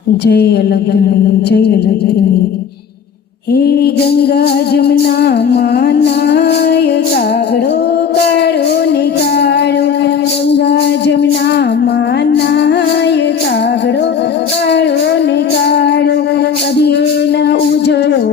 જય અલગણી જય અલગણી હે ગંગા જમના માનાય કાગડો કાળો ને કાળો ગંગા જમના માનાય કાગડો કાળો ને કાળો કદી ના ઉજળો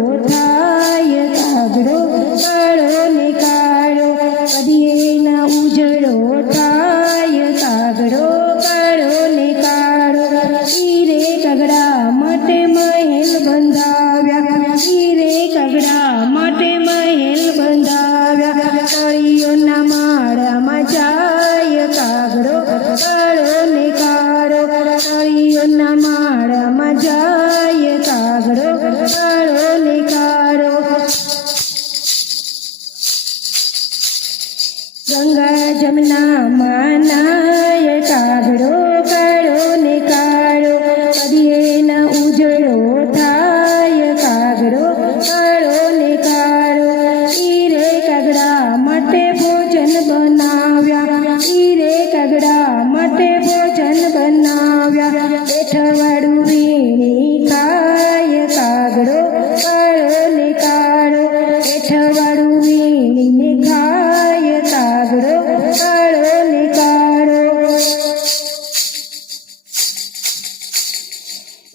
ગંગા જમના માના કાગડો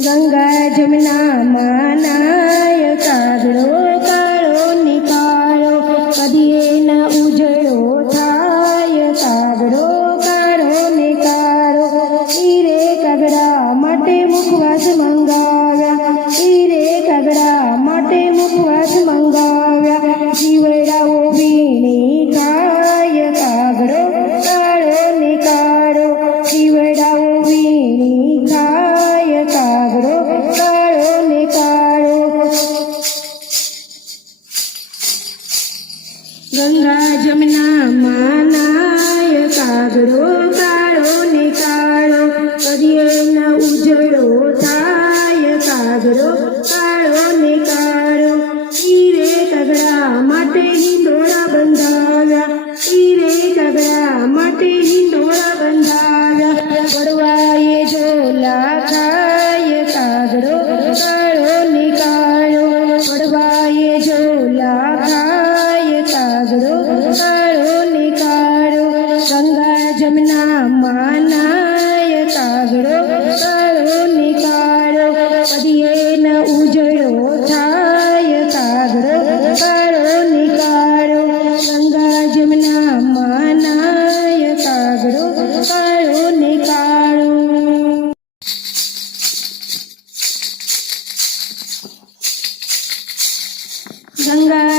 ગંગા જમના માનાય કાગડો ગંગા જમના માનાય કાગડો કાળો ને કાળો કરીએ ન ઉજળો થાય કાગડો કાળો ને કાળો. તીરે તગડા માટે હિંડોળા બંધાવ્યા. તીરે તગડા માટે હિંડોળા બંધાવ્યા. 真的。